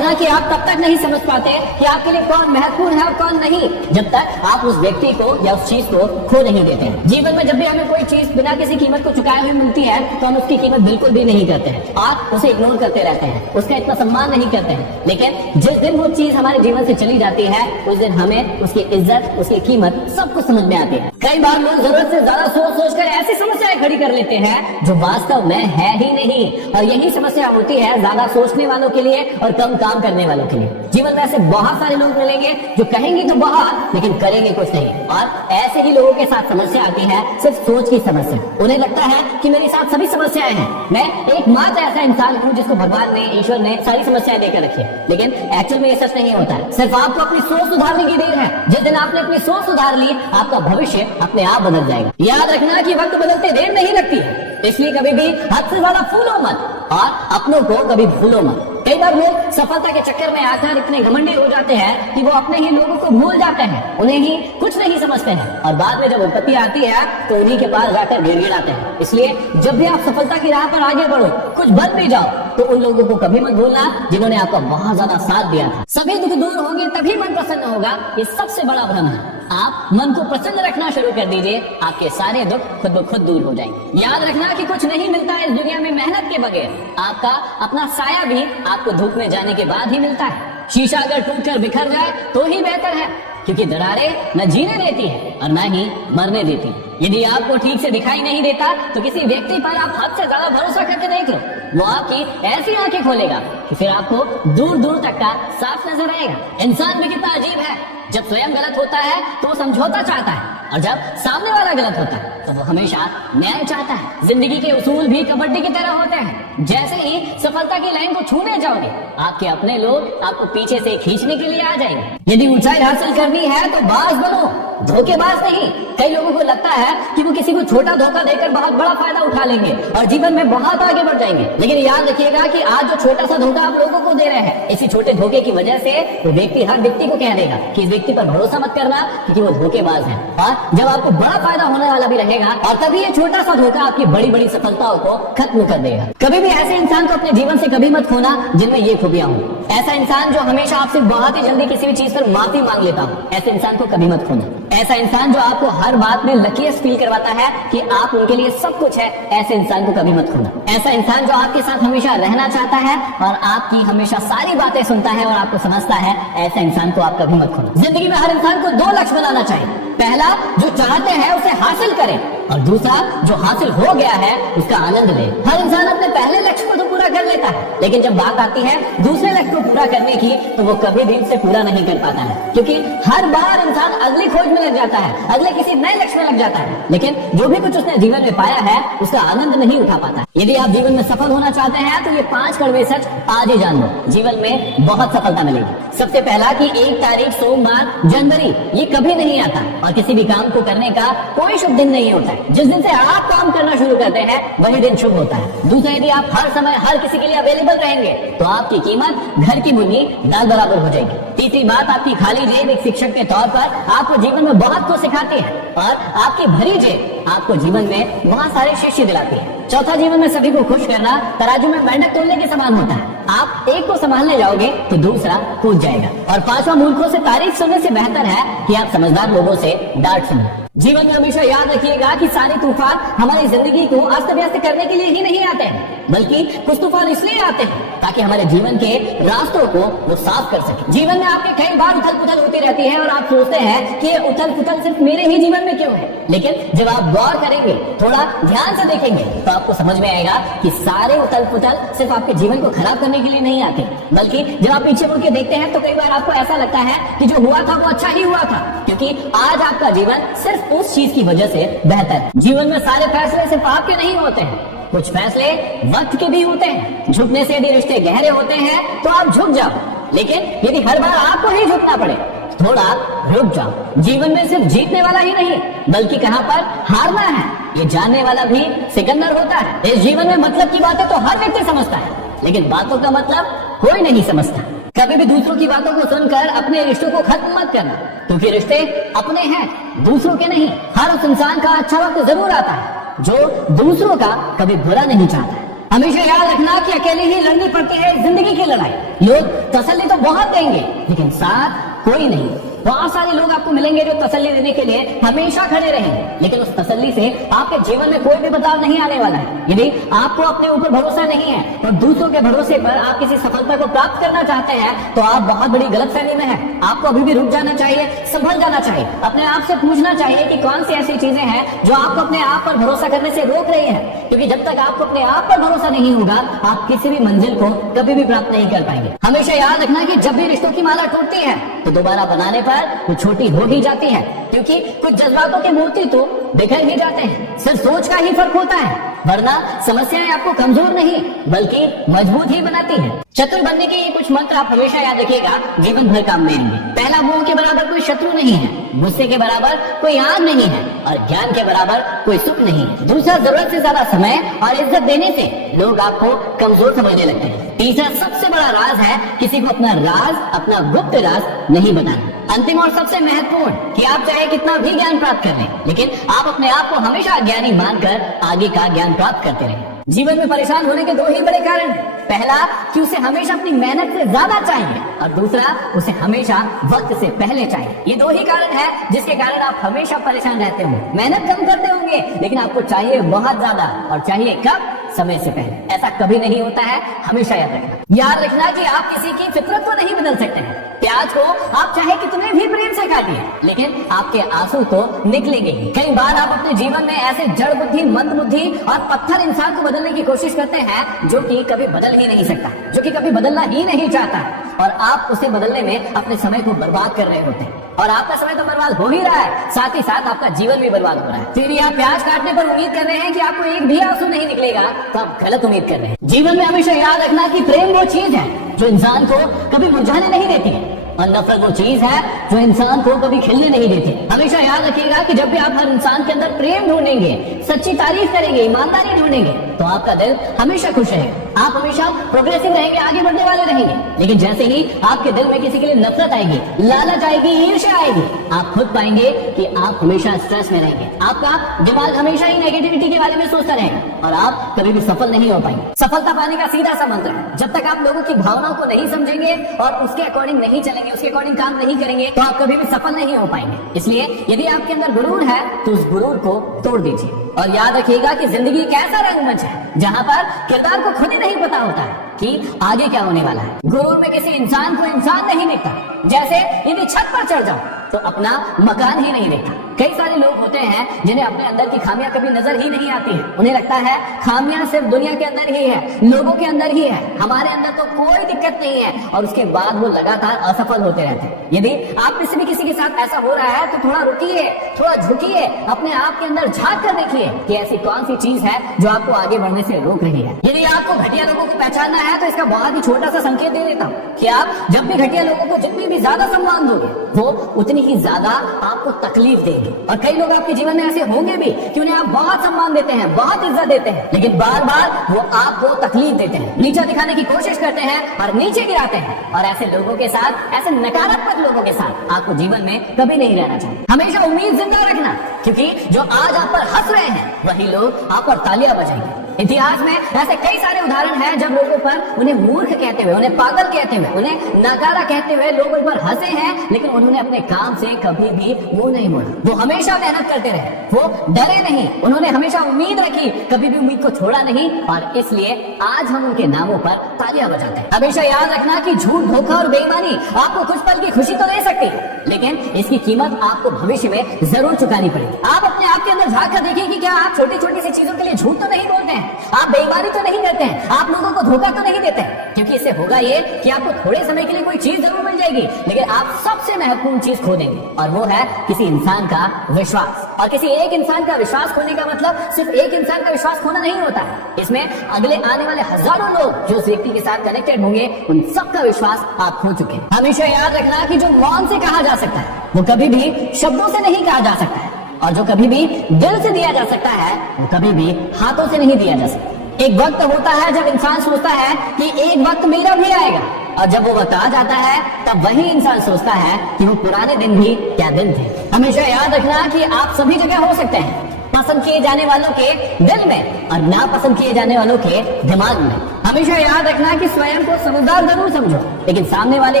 रखना कि आप तब तक नहीं समझ पाते कि आपके लिए कौन महत्वपूर्ण है और कौन नहीं, जब तक आप उस व्यक्ति को या उस चीज को खो नहीं देते हैं। जीवन में जब भी हमें कोई चीज बिना किसी कीमत को चुकाए हुए मिलती है तो हम उसकी कीमत बिल्कुल भी नहीं करते हैं और उसे इग्नोर करते रहते हैं, उसका इतना सम्मान नहीं करते हैं। लेकिन जिस दिन वो चीज हमारे जीवन से चली जाती है उस दिन हमें उसकी इज्जत, उसकी कीमत सब कुछ समझ में आती है। कई बार लोग जरूरत से ज्यादा सोच सोच कर ऐसी समस्याएं खड़ी कर लेते हैं जो वास्तव में है ही नहीं, और यही समस्या होती है ज्यादा सोचने वालों के लिए और कम काम करने वालों के लिए। जीवन में ऐसे बहुत सारे लोग मिलेंगे जो कहेंगे तो बहुत लेकिन करेंगे कुछ नहीं, और ऐसे ही लोगों के साथ समस्या आती है सिर्फ सोच की समस्या। उन्हें लगता है कि मेरे साथ सभी समस्याएं हैं, मैं एकमात्र ऐसा इंसान हूँ जिसको भगवान ने, ईश्वर ने सारी समस्याएं देकर रखी है। लेकिन एक्चुअल में ये सच नहीं होता है, सिर्फ आपको अपनी सोच सुधारने की देर है। जिस दिन आपने अपनी सोच सुधार ली आपका भविष्य अपने आप बदल जाएगा। याद रखना कि वक्त बदलते देर नहीं लगती है, इसलिए कभी भी हद से ज्यादा फूलो मत और अपनों को कभी भूलो मत। कई बार लोग सफलता के चक्कर में आकर इतने घमंडी हो जाते हैं कि वो अपने ही लोगों को भूल जाते हैं, उन्हें ही कुछ नहीं समझते हैं, और बाद में जब विपत्ति आती है तो उन्हीं के पास जाकर गिड़गिड़ाते हैं। इसलिए जब भी आप सफलता की राह पर आगे बढ़ो, कुछ बन भी जाओ, तो उन लोगों को कभी मत भूलना जिन्होंने आपका बहुत ज्यादा साथ दिया था। सभी दुख दूर होंगे तभी मन प्रसन्न होगा, ये सबसे बड़ा भ्रम है। आप मन को प्रसन्न रखना शुरू कर दीजिए, आपके सारे दुख खुद ब खुद दूर हो जाएंगे। याद रखना कि कुछ नहीं मिलता है इस दुनिया में मेहनत के बगैर, आपका अपना साया भी आपको धूप में जाने के बाद ही मिलता है। शीशा अगर टूटकर बिखर जाए तो ही बेहतर है, क्योंकि दरारें न जीने देती है और न ही मरने देती है। यदि आपको ठीक से दिखाई नहीं देता तो किसी व्यक्ति पर आप हद से ज्यादा भरोसा करके देख लो, वो आपकी ऐसी आंखें खोलेगा कि फिर आपको दूर दूर तक का साफ नजर आएगा। इंसान भी कितना अजीब है, जब स्वयं गलत होता है तो वो समझौता चाहता है, और जब सामने वाला गलत होता है तो वो हमेशा न्याय चाहता है। जिंदगी के उसूल भी कबड्डी की तरह होते हैं, जैसे ही सफलता की लाइन को छूने जाओगे आपके अपने लोग आपको पीछे से खींचने के लिए आ जाएंगे। यदि ऊंचाई हासिल करनी है तो बाज बनो, धोखेबाज नहीं। कई लोगों को लगता है कि वो किसी को छोटा धोखा देकर बहुत बड़ा फायदा उठा लेंगे और जीवन में बहुत आगे बढ़ जाएंगे, लेकिन याद रखिएगा कि आज जो छोटा सा धोखा आप लोगों को दे रहे हैं, इसी छोटे धोखे की वजह से वो व्यक्ति हर व्यक्ति को कह देगा कि इस व्यक्ति पर भरोसा मत करना क्योंकि वो धोखेबाज है। और जब आपको बड़ा फायदा होने वाला भी रहेगा और तभी ये छोटा सा धोखा आपकी बड़ी बड़ी सफलताओं को खत्म कर देगा। कभी भी ऐसे इंसान को अपने जीवन से कभी मत खोना जिनमें ये खूबियां हो। ऐसा इंसान जो हमेशा आपसे बहुत ही जल्दी किसी भी चीज पर माफी मांग लेता हो, ऐसे इंसान को कभी मत खोना। ऐसा इंसान जो आपको हर बात में लकीस्ट फील करवाता है कि आप उनके लिए सब कुछ है, ऐसे इंसान को कभी मत खोना। ऐसा इंसान जो आपके साथ हमेशा रहना चाहता है और आपकी हमेशा सारी बातें सुनता है और आपको समझता है, ऐसा इंसान को आप कभी मत खोना। जिंदगी में हर इंसान को दो लक्ष्य बनाना चाहिए, पहला जो चाहते हैं उसे हासिल करें और दूसरा जो हासिल हो गया है उसका आनंद ले। हर इंसान अपने पहले लक्ष्य को तो पूरा कर लेता है, लेकिन जब बात आती है दूसरे लक्ष्य को पूरा करने की तो वो कभी भी उसे पूरा नहीं कर पाता है, क्योंकि हर बार इंसान अगली खोज में लग जाता है, अगले किसी नए लक्ष्य में लग जाता है, लेकिन जो भी कुछ उसने जीवन में पाया है उसका आनंद नहीं उठा पाता। यदि आप जीवन में सफल होना चाहते हैं तो ये 5 कड़वे सच आज ही जान लो, जीवन में बहुत सफलता मिलेगी। सबसे पहला कि 1 तारीख सोमवार जनवरी ये कभी नहीं आता और किसी भी काम को करने का कोई शुभ दिन नहीं होता है। जिस दिन से आप काम करना शुरू करते हैं वही दिन शुभ होता है। दूसरा, यदि आप हर समय हर किसी के लिए अवेलेबल रहेंगे तो आपकी कीमत घर की मुर्गी दाल बराबर हो जाएगी। तीसरी बात, आपकी खाली जेब एक शिक्षक के तौर पर आपको जीवन में बहुत कुछ सिखाती है और आपकी भरी जेब आपको जीवन में बहुत सारे शिष्य दिलाती है। चौथा, जीवन में सभी को खुश करना तराजू में मेंढक तोलने के समान होता है, आप एक को संभालने जाओगे तो दूसरा कूद जाएगा। और 5वां, मूर्खों से तारीफ सुनने से बेहतर है कि आप समझदार लोगों से डांट सुनो। जीवन में हमेशा याद रखिएगा कि सारे तूफान हमारी जिंदगी को अस्त व्यस्त करने के लिए ही नहीं आते हैं, बल्कि कुछ तूफान इसलिए आते हैं ताकि हमारे जीवन के रास्तों को वो साफ कर सके। जीवन में आपके कई बार उथल पुथल होती रहती है और आप सोचते हैं कि ये उथल पुथल सिर्फ मेरे ही जीवन में क्यों है, लेकिन जब आप गौर करेंगे, थोड़ा ध्यान से देखेंगे तो आपको समझ में आएगा कि सारे उथल पुथल सिर्फ आपके जीवन को खराब करने के लिए नहीं आते, बल्कि जब आप पीछे मुड़ के देखते हैं तो कई बार आपको ऐसा लगता है कि जो हुआ था वो अच्छा ही हुआ था, क्योंकि आज आपका जीवन सिर्फ उस चीज की वजह से बेहतर है। जीवन में सारे फैसले सिर्फ आपके नहीं होते हैं, कुछ फैसले वक्त के भी होते हैं। झुकने से यदि रिश्ते गहरे होते हैं तो आप झुक जाओ, लेकिन यदि हर बार आपको ही झुकना पड़े थोड़ा रुक जाओ। जीवन में सिर्फ जीतने वाला ही नहीं बल्कि कहां पर हारना है ये जानने वाला भी सिकंदर होता है। इस जीवन में मतलब की बातें तो हर व्यक्ति समझता है, लेकिन बातों का मतलब कोई नहीं समझता। कभी भी दूसरों की बातों को सुनकर अपने रिश्तों को खत्म मत करना, क्योंकि रिश्ते अपने हैं, दूसरों के नहीं। हर उस इंसान का अच्छा वक्त जरूर आता है जो दूसरों का कभी बुरा नहीं चाहता है। हमेशा याद रखना कि अकेले ही लड़नी पड़ती है जिंदगी की लड़ाई। लोग तसल्ली तो बहुत देंगे लेकिन साथ कोई नहीं। बहुत सारे लोग आपको मिलेंगे जो तसल्ली देने के लिए हमेशा खड़े रहेंगे, लेकिन उस तसल्ली से आपके जीवन में कोई भी बदलाव नहीं आने वाला है। यदि आपको अपने ऊपर भरोसा नहीं है और दूसरों के भरोसे पर आप किसी सफलता को प्राप्त करना चाहते हैं तो आप बहुत बड़ी गलतफहमी में हैं। आपको अभी भी रुक जाना चाहिए, संभल जाना चाहिए, अपने आप से पूछना चाहिए कि कौन सी ऐसी चीजें हैं जो आपको अपने आप पर भरोसा करने से रोक रही है, क्योंकि जब तक आपको अपने आप पर भरोसा नहीं होगा आप किसी भी मंजिल को कभी भी प्राप्त नहीं कर पाएंगे। हमेशा याद रखना कि जब भी रिश्तों की माला टूटती है तो दोबारा बनाने पर वो छोटी हो ही जाती है, क्योंकि कुछ जज्बातों के मोती तो बिखर ही जाते हैं। सिर्फ सोच का ही फर्क होता है, वरना समस्याएं आपको कमजोर नहीं बल्कि मजबूत ही बनाती है। चतुर बनने के ये कुछ मंत्र आप हमेशा याद रखिएगा, जीवन भर काम में आएंगे। पहला, मोह के बराबर कोई शत्रु नहीं है, गुस्से के बराबर कोई आग नहीं है और ज्ञान के बराबर कोई सुख नहीं है। दूसरा, जरूरत से ज्यादा समय और इज्जत देने से लोग आपको कमजोर समझने लगते हैं। तीसरा, सबसे बड़ा राज है किसी को अपना राज, अपना गुप्त राज नहीं बताना। अंतिम और सबसे महत्वपूर्ण कि आप चाहे कितना भी ज्ञान प्राप्त कर लें, लेकिन आप अपने आप को हमेशा अज्ञानी मानकर आगे का ज्ञान प्राप्त करते रहें। जीवन में परेशान होने के दो ही बड़े कारण हैं। पहला, कि उसे हमेशा अपनी मेहनत से ज्यादा चाहिए और दूसरा, उसे हमेशा वक्त से पहले चाहिए। ये दो ही कारण है जिसके कारण आप हमेशा परेशान रहते होंगे, मेहनत कम करते होंगे, लेकिन आपको चाहिए बहुत ज्यादा, और चाहिए कब? समय से पहले। ऐसा कभी नहीं होता है, हमेशा याद रखना। याद रखना कि आप किसी की फितरत को नहीं बदल सकते हैं। प्याज को आप चाहे कितने भी प्रेम से काटिए, लेकिन आपके आंसू तो निकलेंगे ही। कई बार आप अपने जीवन में ऐसे जड़ बुद्धि, मंद बुद्धि और पत्थर इंसान को बदलने की कोशिश करते हैं जो कि कभी बदल ही नहीं सकता, जो कि कभी बदलना ही नहीं चाहता, और आप उसे बदलने में अपने समय को बर्बाद कर रहे होते हैं। और आपका समय तो बर्बाद हो ही रहा है, साथ ही साथ आपका जीवन भी बर्बाद हो रहा है। फिर आप प्याज काटने पर उम्मीद कर रहे हैं कि आपको एक भी आंसू नहीं निकलेगा, तो आप गलत उम्मीद कर रहे हैं। जीवन में हमेशा याद रखना कि प्रेम वो चीज है जो इंसान को कभी मुरझाने नहीं देती है, और नफरत वो चीज है जो इंसान को कभी खिलने नहीं देती। हमेशा याद रखिएगा कि जब भी आप हर इंसान के अंदर प्रेम ढूंढेंगे, सच्ची तारीफ करेंगे, ईमानदारी ढूंढेंगे, तो आपका दिल हमेशा खुश रहेगा। आप हमेशा प्रोग्रेसिव रहेंगे, आगे बढ़ने वाले रहेंगे। लेकिन जैसे ही आपके दिल में किसी के लिए नफरत आएगी, लालच आएगी, ईर्ष्या आएगी, आप खुद पाएंगे कि आप हमेशा स्ट्रेस में रहेंगे। आपका दिमाग हमेशा ही नेगेटिविटी के बारे में सोचता रहेगा और आप कभी भी सफल नहीं हो पाएंगे। सफलता पाने का सीधा सा मंत्र है, जब तक आप लोगों की भावनाओं को नहीं समझेंगे और उसके अकॉर्डिंग नहीं चलेंगे, उसके अकॉर्डिंग काम नहीं करेंगे, तो आप कभी भी सफल नहीं हो पाएंगे। इसलिए यदि आपके अंदर गुरूर है तो उस गुरूर को तोड़ दीजिए। और याद रखिएगा कि जिंदगी एक ऐसा रंगमंच है जहाँ पर किरदार को खुद ही नहीं पता होता है कि आगे क्या होने वाला है। गुरूर में किसी इंसान को इंसान नहीं दिखता। जैसे यदि छत पर चढ़ जाओ तो अपना मकान ही नहीं देखता। कई सारे लोग होते हैं जिन्हें अपने अंदर की खामियां कभी नजर ही नहीं आती है। उन्हें लगता है खामियां सिर्फ दुनिया के अंदर ही है, लोगों के अंदर ही है, हमारे अंदर तो कोई दिक्कत नहीं है, और उसके बाद वो लगातार असफल होते रहते हैं। यदि आप में किसी के साथ ऐसा हो रहा है तो थोड़ा रुकिए, थोड़ा झुकिए, अपने आप के अंदर झांक कर देखिए कि ऐसी कौन सी चीज है जो आपको आगे बढ़ने से रोक रही है। यदि आपको घटिया लोगों को पहचानना है तो इसका बहुत ही छोटा सा संकेत दे देता हूँ कि आप जब भी घटिया लोगों को जितनी भी ज्यादा सम्मान दोगे, वो उतनी ही ज्यादा आपको तकलीफ देंगे। और कई लोग आपके जीवन में ऐसे होंगे भी कि उन्हें आप बहुत सम्मान देते हैं, बहुत इज्जत देते हैं, लेकिन बार बार वो आपको तकलीफ देते हैं, नीचा दिखाने की कोशिश करते हैं और नीचे गिराते हैं। और ऐसे लोगों के साथ, ऐसे नकारात्मक लोगों के साथ आपको जीवन में कभी नहीं रहना चाहिए। हमेशा उम्मीद जिंदा रखना, क्योंकि जो आज आप पर हंस रहे हैं वही लोग आप पर तालियां बजाएंगे। इतिहास में ऐसे कई सारे उदाहरण हैं जब लोगों पर उन्हें मूर्ख कहते हुए, उन्हें पागल कहते हुए, उन्हें नाकारा कहते हुए लोग उन पर हंसे हैं, लेकिन उन्होंने अपने काम से कभी भी मुंह नहीं मोड़ा। वो हमेशा मेहनत करते रहे, वो डरे नहीं, उन्होंने हमेशा उम्मीद रखी, कभी भी उम्मीद को छोड़ा नहीं, और इसलिए आज हम उनके नामों पर तालियां बजाते हैं। हमेशा याद रखना कि झूठ, धोखा और बेईमानी आपको कुछ पल की खुशी तो दे सकती है, लेकिन इसकी कीमत आपको भविष्य में जरूर चुकानी पड़ेगी। आप अपने आप के अंदर झांक कर देखिए कि क्या आप छोटी छोटी सी चीजों के लिए झूठ तो नहीं बोलते हैं, आप बेईमानी तो नहीं करते हैं, आप लोगों को धोखा तो नहीं देते हैं, क्योंकि इससे होगा ये कि आपको थोड़े समय के लिए कोई चीज जरूर मिल जाएगी, लेकिन आप सबसे महत्वपूर्ण चीज खो देंगे, और वो है किसी इंसान का विश्वास। और किसी एक इंसान का विश्वास खोने का मतलब सिर्फ एक इंसान का विश्वास खोना नहीं होता है, इसमें अगले आने वाले हजारों लोग जो उस व्यक्ति के साथ कनेक्टेड होंगे, उन सबका विश्वास आप खो चुके हैं। हमेशा याद रखना कि जो मौन से कहा जा सकता है वो कभी भी शब्दों से नहीं कहा जा सकता है, और जो कभी भी दिल से दिया जा सकता है वो कभी भी हाथों से नहीं दिया जा सकता। एक वक्त होता है जब इंसान सोचता है कि एक वक्त मेरा भी आएगा, और जब वो वक्त आ जाता है तब वही इंसान सोचता है कि वो पुराने दिन भी क्या दिन थे। हमेशा याद रखना कि आप सभी जगह हो सकते हैं, पसंद किए जाने वालों के दिल में और नापसंद किए जाने वालों के दिमाग में। हमेशा याद रखना कि स्वयं को समझदार जरूर समझो, लेकिन सामने वाले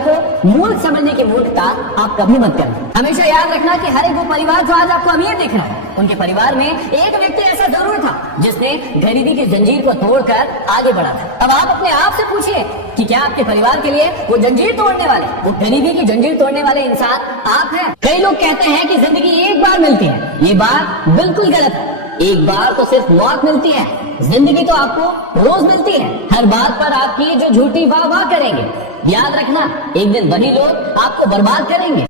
को मूर्ख समझने की मूर्खता आप कभी मत करना। हमेशा याद रखना कि हर एक वो परिवार जो आज आपको अमीर दिख रहा है, उनके परिवार में एक व्यक्ति ऐसा जरूर था जिसने गरीबी की जंजीर को तोड़कर आगे बढ़ा था। अब आप अपने आप से पूछिए कि क्या आपके परिवार के लिए वो जंजीर तोड़ने वाले, वो गरीबी की जंजीर तोड़ने वाले इंसान आप हैं। कई लोग कहते हैं कि जिंदगी एक बार मिलती है, ये बात बिल्कुल गलत है। एक बार तो सिर्फ मौत मिलती है, जिंदगी तो आपको रोज मिलती है। हर बात पर आपकी जो झूठी वाह वाह करेंगे, याद रखना एक दिन वही लोग आपको बर्बाद करेंगे।